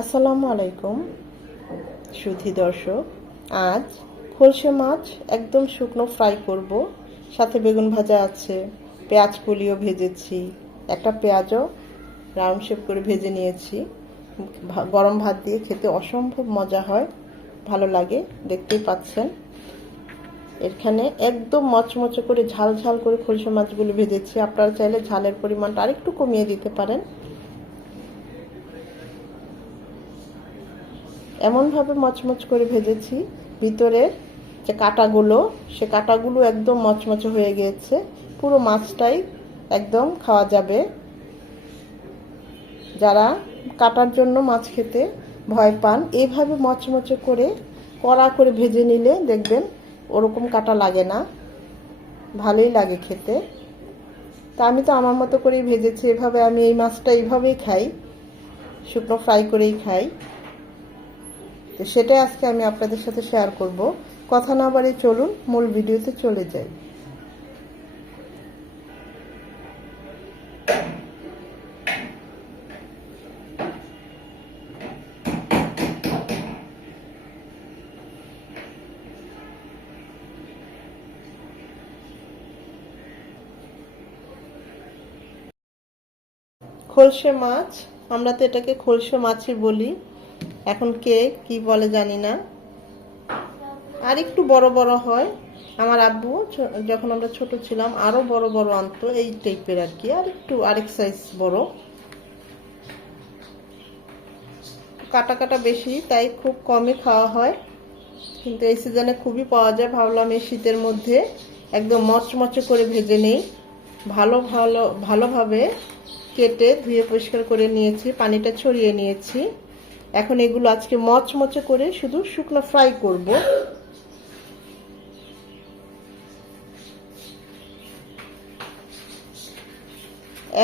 আসসালামু আলাইকুম সুধী দর্শক। আজ খলসে মাছ একদম শুকনো ফ্রাই করব। সাথে বেগুন ভাজা আছে, পেঁয়াজ কলিও ভেজেছি, একটা পেঁয়াজও রাউন্ড শেপ করে ভেজে নিয়েছি। গরম ভাত দিয়ে খেতে অসম্ভব মজা হয়, ভালো লাগে, দেখতেই পাচ্ছেন। এখানে একদম মচমচে করে ঝাল ঝাল করে খলসে মাছগুলো ভেজেছি। আপনারা চাইলে ঝালের পরিমাণটা আরেকটু কমিয়ে দিতে পারেন। এমনভাবে মচমচ করে ভেজেছি, ভিতরের যে কাঁটাগুলো, সে কাঁটাগুলো একদম মচমচে হয়ে গিয়েছে। পুরো মাছটাই একদম খাওয়া যাবে। যারা কাটার জন্য মাছ খেতে ভয় পান, এইভাবে মচমচে করে কড়া করে ভেজে নিলে দেখবেন ওরকম কাটা লাগে না, ভালোই লাগে খেতে। তা আমি তো আমার মতো করেই ভেজেছি। এভাবে আমি এই মাছটা এইভাবেই খাই, শুকনো ফ্রাই করেই খাই। তো সেটাই আজকে আমি আপনাদের সাথে শেয়ার করব। কথা না বাড়িয়ে চলুন মূল ভিডিওতে চলে যাই। খলসে মাছ, আমরা তো এটাকে খলসে মাছই বলি, এখন কে কি বলে জানি না। আর একটু বড় বড় হয়। আমার আব্বু যখন আমরা ছোট ছিলাম আরো বড় বড় আনতো, এই টাইপের আর কি, আর একটু আরেক সাইজ বড়। কাটা কাটা বেশি, তাই খুব কমই খাওয়া হয়, কিন্তু এই সিজনে খুবই পাওয়া যায়। ভাবলাম এই শীতের মধ্যে একদম মচমচে করে ভেজে নেই। ভালোভাবে কেটে ধুয়ে পরিষ্কার করে নিয়েছি, পানিটা ছড়িয়ে নিয়েছি। এখন এগুলো আজকে মচমচে করে শুধু শুকনো ফ্রাই করব।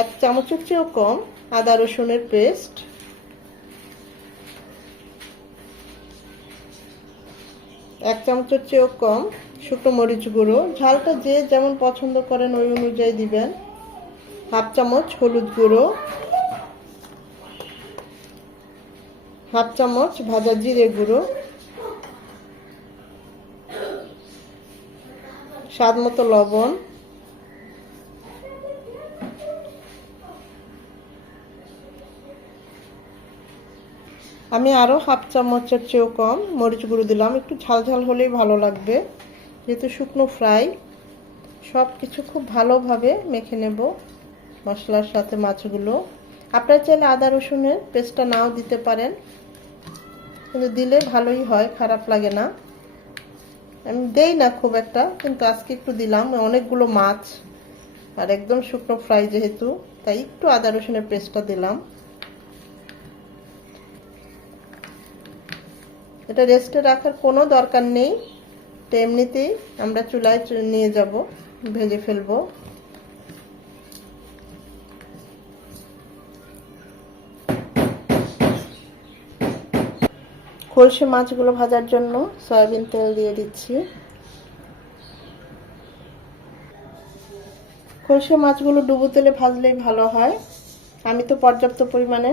এক চামচের চেয়েও কম আদা রসুনের পেস্ট, এক চামচের চেয়েও কম শুকনো মরিচ গুঁড়ো, ঝালটা যে যেমন পছন্দ করেন ওই অনুযায়ী দিবেন। হাফ চামচ হলুদ গুঁড়ো, হাফ চামচ ভাজা জিরে গুঁড়ো, স্বাদ মতো লবণ, আমি আরও হাফ চামচের চেয়েও কম মরিচ গুঁড়ো দিলাম। একটু ঝাল ঝাল হলেই ভালো লাগবে, যেহেতু শুকনো ফ্রাই। সব কিছু খুব ভালোভাবে মেখে নেব মশলার সাথে মাছগুলো। আপনারা চাইলে আদা রসুনের পেস্টটা নাও দিতে পারেন, কিন্তু দিলে ভালোই হয়, খারাপ লাগে না। আমি দেই না খুব একটা, কিন্তু আজকে একটু দিলাম, অনেকগুলো মাছ আর একদম শুকনো ফ্রাই যেহেতু, তাই একটু আদা রসুনের পেস্টটা দিলাম। এটা রেস্টে রাখার কোনো দরকার নেই, এমনিতেই আমরা চুলায় নিয়ে যাব, ভেজে ফেলবো। খলসে মাছগুলো ভাজার জন্য সয়াবিন তেল দিয়ে দিচ্ছি। খলসে মাছগুলো ডুবো তেলে ভাজলেই ভালো হয়। আমি তো পর্যাপ্ত পরিমাণে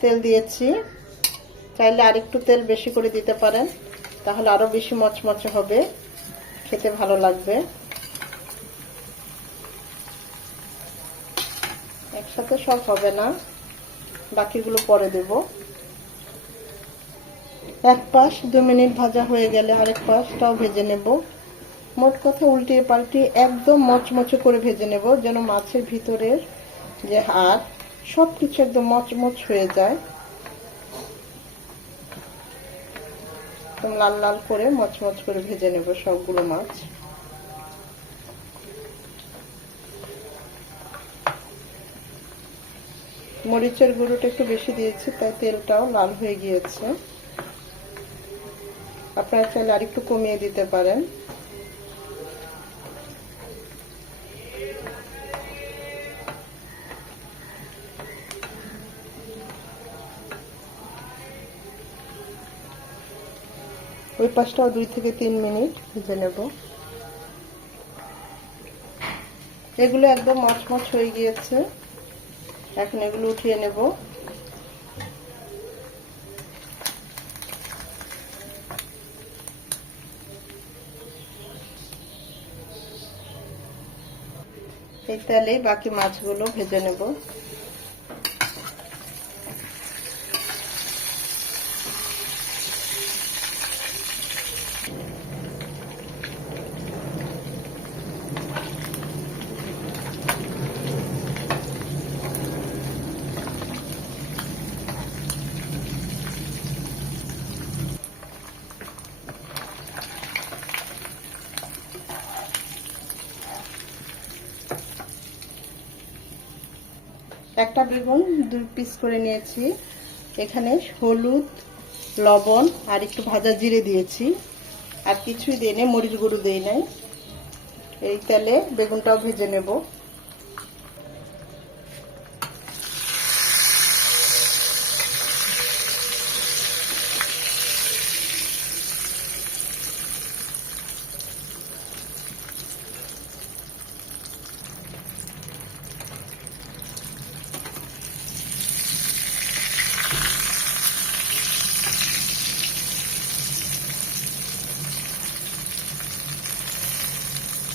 তেল দিয়েছি, চাইলে আরেকটু তেল বেশি করে দিতে পারেন, তাহলে আরো বেশি মচমচে হবে, খেতে ভালো লাগবে। একসাথে সব হবে না, বাকিগুলো পরে দেব। এক পাশ 2 মিনিট ভাজা হয়ে গেলে আরেক পাশটাও ভেজে নেব। মোট কথা উল্টিয়ে পাল্টিয়ে একদম মচমচে করে ভেজে নেব, যেন মাছের ভিতরের যে হাড় সব কিছু একদম মচমচ হয়ে যায়। একদম লাল লাল করে মচমচ করে ভেজে নেব সবগুলো মাছ। মরিচের গুঁড়োটা একটু বেশি দিয়েছি, তাই তেলটাও লাল হয়ে গিয়েছে। আপনারা চাইলে আরেকটু কমিয়ে দিতে পারেন। ওই পাশটাও 2 থেকে 3 মিনিট ভেজে নেব। এগুলো একদম মচমচ হয়ে গিয়েছে, এখন এগুলো উঠিয়ে নেব। এই তেলেই বাকি মাছগুলো ভেজে নেব। একটা বেগুন 2 পিস করে নিয়েছি। এখানে হলুদ, লবণ আর একটু ভাজা জিরে দিয়েছি, আর কিছুই দিই নাই, মরিচ গুঁড়ো দিই নাই। এই তেলে বেগুনটাও ভেজে নেব।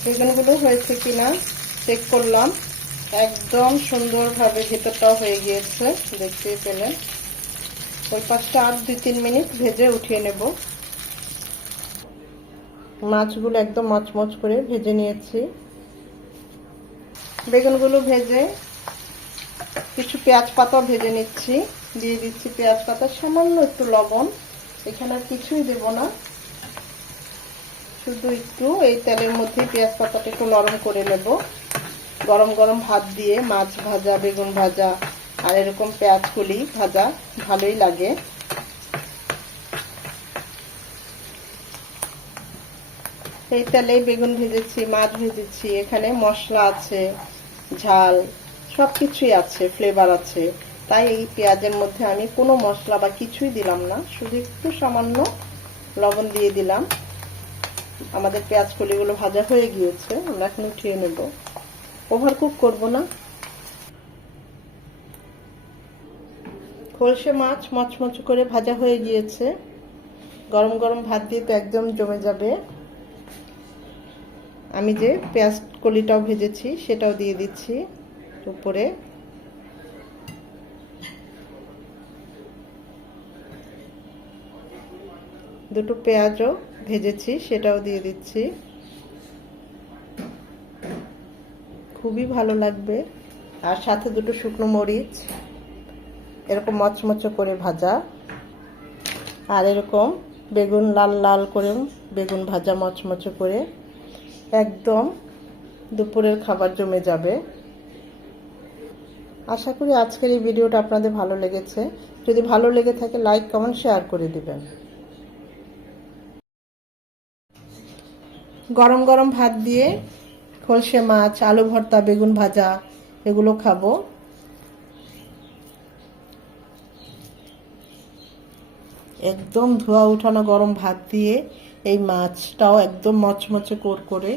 বেগুনগুলো হয়েছে কিনা চেক করলাম, একদম সুন্দরভাবে ভেতরটাও হয়ে গিয়েছে, দেখতেই পেলেন। ওই পাশটা আর 2-3 মিনিট ভেজে উঠিয়ে নেব। মাছগুলো একদম মচমচ করে ভেজে নিয়েছি। বেগুনগুলো ভেজে কিছু পেঁয়াজ পাতা ভেজে নিচ্ছি, দিয়ে দিচ্ছি পেঁয়াজ পাতা, সামান্য একটু লবণ। এখানে আর কিছুই দেব না, শুধু একটু এই তেলের মধ্যে পেঁয়াজ পাতাটা একটু নরম করে নেব। গরম গরম ভাত দিয়ে মাছ ভাজা, বেগুন ভাজা আর এরকম পেঁয়াজ কলি ভাজা ভালোই লাগে। এই তেলেই বেগুন ভেজেছি, মাছ ভেজেছি, এখানে মশলা আছে, ঝাল সবকিছুই আছে, ফ্লেভার আছে। তাই এই পেঁয়াজের মধ্যে আমি কোনো মশলা বা কিছুই দিলাম না, শুধু একটু সামান্য লবণ দিয়ে দিলাম। আমাদের পেঁয়াজ কলিগুলো ভাজা হয়ে গিয়েছে, আমরা এখন উঠিয়ে নেব। ওভারকুক করব না। খলসে মাছ মচমচ করে ভাজা হয়ে গিয়েছে, গরম গরম ভাত দিয়ে তো একদম জমে যাবে। আমি যে পেঁয়াজ কলিটাও ভেজেছি সেটাও দিয়ে দিচ্ছি উপরে। দুটো পেঁয়াজও ভেজেছি সেটাও দিয়ে দিচ্ছি, খুবই ভালো লাগবে। আর সাথে দুটো শুকনো মরিচ এরকম মচমচে করে ভাজা, আর এরকম বেগুন লাল লাল করে বেগুন ভাজা মচমচে করে, একদম দুপুরের খাবার জমে যাবে। আশা করি আজকের এই ভিডিওটা আপনাদের ভালো লেগেছে। যদি ভালো লেগে থাকে লাইক, কমেন্ট, শেয়ার করে দিবেন। গরম গরম ভাত দিয়ে খলসে মাছ, আলু ভর্তা, বেগুন ভাজা এগুলো খাবো। একদম ধোয়া উঠানো গরম ভাত দিয়ে এই মাছটাও একদম মচমচে করে